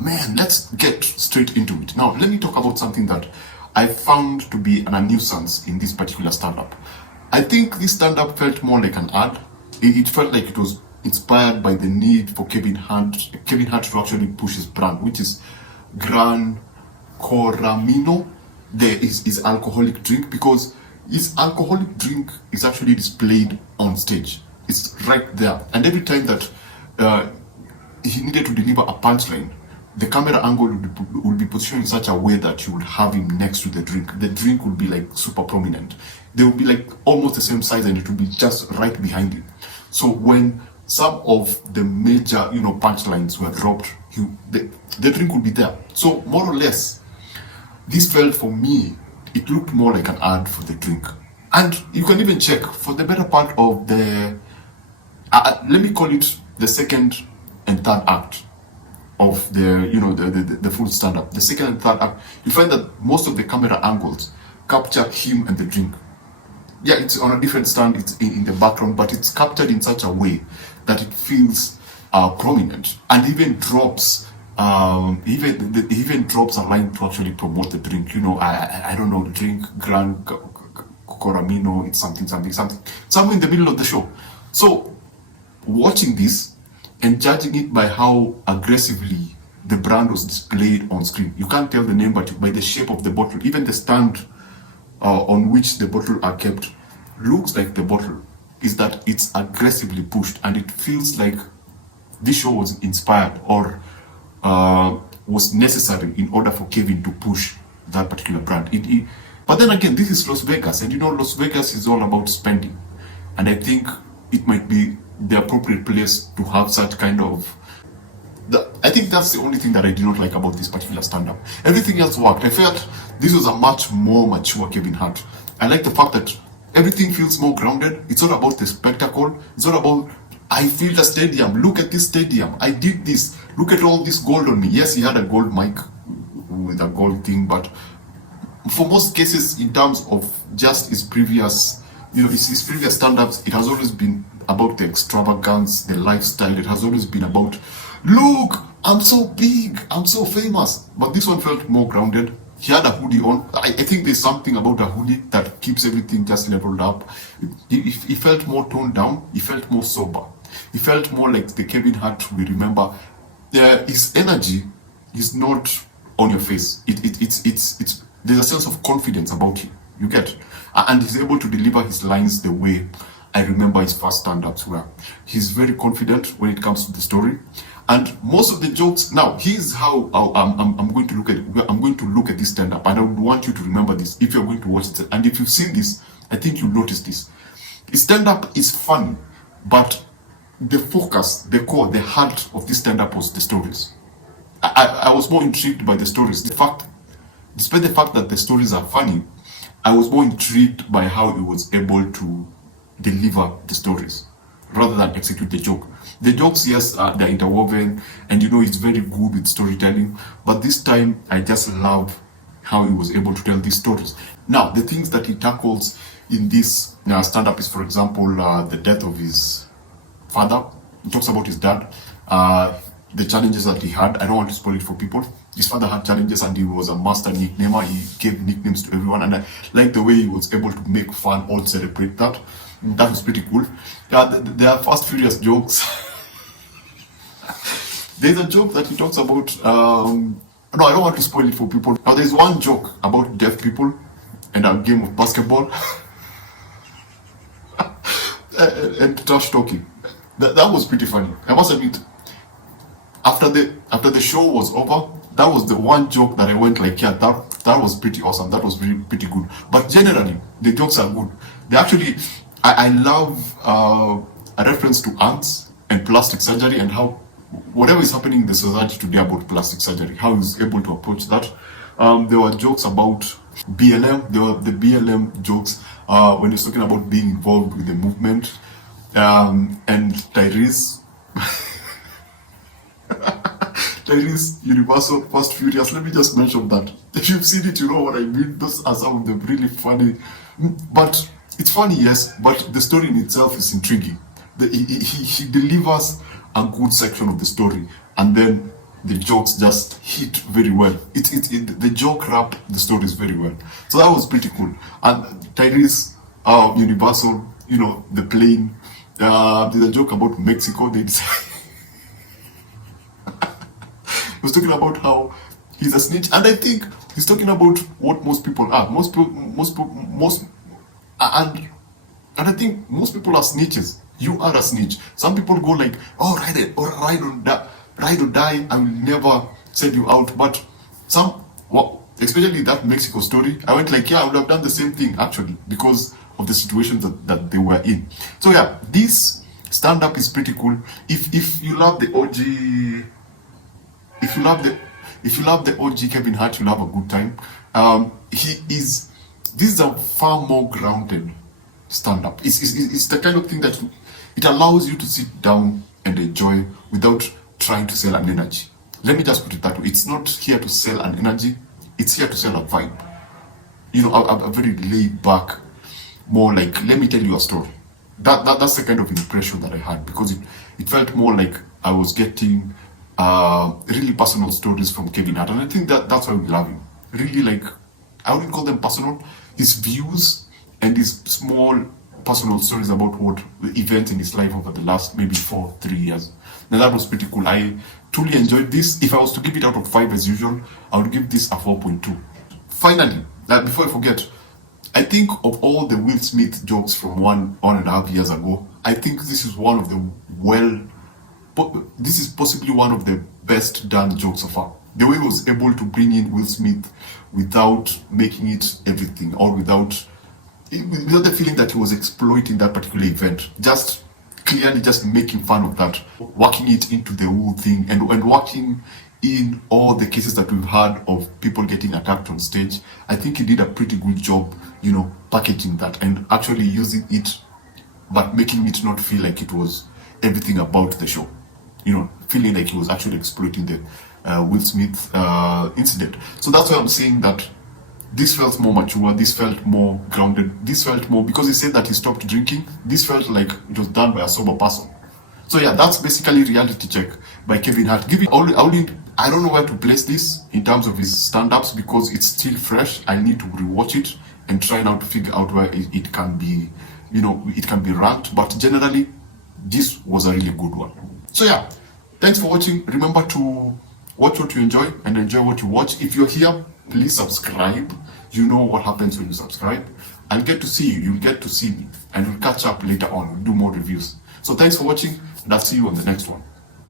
man, let's get straight into it. Now, let me talk about something that I found to be a nuisance in this particular stand-up. I think this stand-up felt more like an ad. It felt like it was inspired by the need for Kevin Hart to actually push his brand, which is Gran Coramino. There is his alcoholic drink, because his alcoholic drink is actually displayed on stage. It's right there. And every time that he needed to deliver a punchline, the camera angle would be positioned in such a way that you would have him next to the drink. The drink would be like super prominent. They would be like almost the same size, and it would be just right behind him. So when some of the major, punchlines were dropped, the drink would be there. So more or less, this felt, for me, it looked more like an ad for the drink. And you can even check for the better part of the, let me call it the second and third act of the full stand-up. The second and third act, you find that most of the camera angles capture him and the drink. Yeah, it's on a different stand, it's in the background, but it's captured in such a way that it feels prominent, and even drops even drops a line to actually promote the drink. I don't know, the drink Gran Coramino, it's something somewhere in the middle of the show. So watching this and judging it by how aggressively the brand was displayed on screen, you can't tell the name, but by the shape of the bottle, even the stand on which the bottle are kept looks like the bottle is that it's aggressively pushed, and it feels like this show was inspired or was necessary in order for Kevin to push that particular brand. But then again, this is Las Vegas, and Las Vegas is all about spending, and I think it might be the appropriate place to have such kind of. I think that's the only thing that I did not like about this particular stand-up. Everything else worked. I felt this was a much more mature Kevin Hart. I like the fact that everything feels more grounded. It's not about the spectacle. It's not about, I filled a stadium. Look at this stadium. I did this. Look at all this gold on me. Yes, he had a gold mic with a gold thing, but for most cases, in terms of just his previous, his previous stand-ups, it has always been about the extravagance, the lifestyle. It has always been about, look, I'm so big, I'm so famous. But this one felt more grounded. He had a hoodie on. I think there's something about a hoodie that keeps everything just leveled up. He felt more toned down. He felt more sober. He felt more like the Kevin Hart we remember. His energy is not on your face. It's there's a sense of confidence about him. You get, and he's able to deliver his lines the way I remember his first stand-ups were. He's very confident when it comes to the story, and most of the jokes. Now, here's how I'm going to look at it. I'm going to look at this stand-up, and I would want you to remember this if you're going to watch it. And if you've seen this, I think you'll notice this. His stand-up is funny, but the focus, the core, the heart of this stand-up was the stories. I was more intrigued by the stories. Despite the fact that the stories are funny, I was more intrigued by how he was able to deliver the stories rather than execute the joke. The jokes, yes, they're interwoven, and he's very good with storytelling, but this time I just love how he was able to tell these stories. Now, the things that he tackles in this stand-up is, for example, the death of his father. He talks about his dad, the challenges that he had. I don't want to spoil it for people. His father had challenges, and he was a master nicknamer. He gave nicknames to everyone, and I like the way he was able to make fun or celebrate that. That was pretty cool. There are Fast Furious jokes. There's a joke that he talks about. No, I don't want to spoil it for people. Now, there's one joke about deaf people and a game of basketball and trash talking. That was pretty funny. I must admit. After the show was over, that was the one joke that I went like, yeah, that was pretty awesome. That was really pretty good. But generally, the jokes are good. They actually, I love a reference to ants and plastic surgery, and how whatever is happening in the society today about plastic surgery, how he's able to approach that. There were jokes about BLM. There were the BLM jokes when he's talking about being involved with the movement. And Tyrese Universal Fast Furious. Let me just mention that. If you've seen it, you know what I mean. Those are some of the really funny. But it's funny, yes, but the story in itself is intriguing. He delivers a good section of the story, and then the jokes just hit very well. The joke wrapped the stories very well. So that was pretty cool. And Tyrese, Universal, the plane. There's a joke about Mexico. He was talking about how he's a snitch, and I think he's talking about what most people are. And I think most people are snitches. You are a snitch. Some people go like, oh, ride or die, I will never sell you out. But especially that Mexico story, I went like, yeah, I would have done the same thing actually, because of the situation that they were in. So yeah, this stand-up is pretty cool. If you love the OG, if you love the OG Kevin Hart, you'll have a good time. This is a far more grounded stand-up. It's the kind of thing that it allows you to sit down and enjoy without trying to sell an energy. Let me just put it that way. It's not here to sell an energy. It's here to sell a vibe. A very laid back, more like, let me tell you a story. That's the kind of impression that I had, because it felt more like I was getting really personal stories from Kevin Hart, and I think that's why we love him. Really, like, I wouldn't call them personal. His views and his small personal stories about what the event in his life over the last maybe 3 years. Now that was pretty cool. I truly enjoyed this. If I was to give it out of 5 as usual, I would give this a 4.2. Finally, before I forget, I think of all the Will Smith jokes from 1.5 years ago, I think this is this is possibly one of the best done jokes so far. The way he was able to bring in Will Smith without making it everything, or without the feeling that he was exploiting that particular event, just clearly just making fun of that, working it into the whole thing, and working in all the cases that we've had of people getting attacked on stage. I think he did a pretty good job, packaging that and actually using it, but making it not feel like it was everything about the show. Feeling like he was actually exploiting the Will Smith incident. So that's why I'm saying that this felt more mature, this felt more grounded, this felt more, because he said that he stopped drinking, this felt like it was done by a sober person. So yeah, that's basically Reality Check by Kevin Hart. I don't know where to place this in terms of his stand-ups, because it's still fresh. I need to rewatch it and try now to figure out where it can be, it can be ranked. But generally, this was a really good one. So yeah, thanks for watching. Remember to watch what you enjoy and enjoy what you watch. If you're here, please subscribe. You know what happens when you subscribe. I'll get to see you. You'll get to see me. And we'll catch up later on. We'll do more reviews. So thanks for watching, and I'll see you on the next one.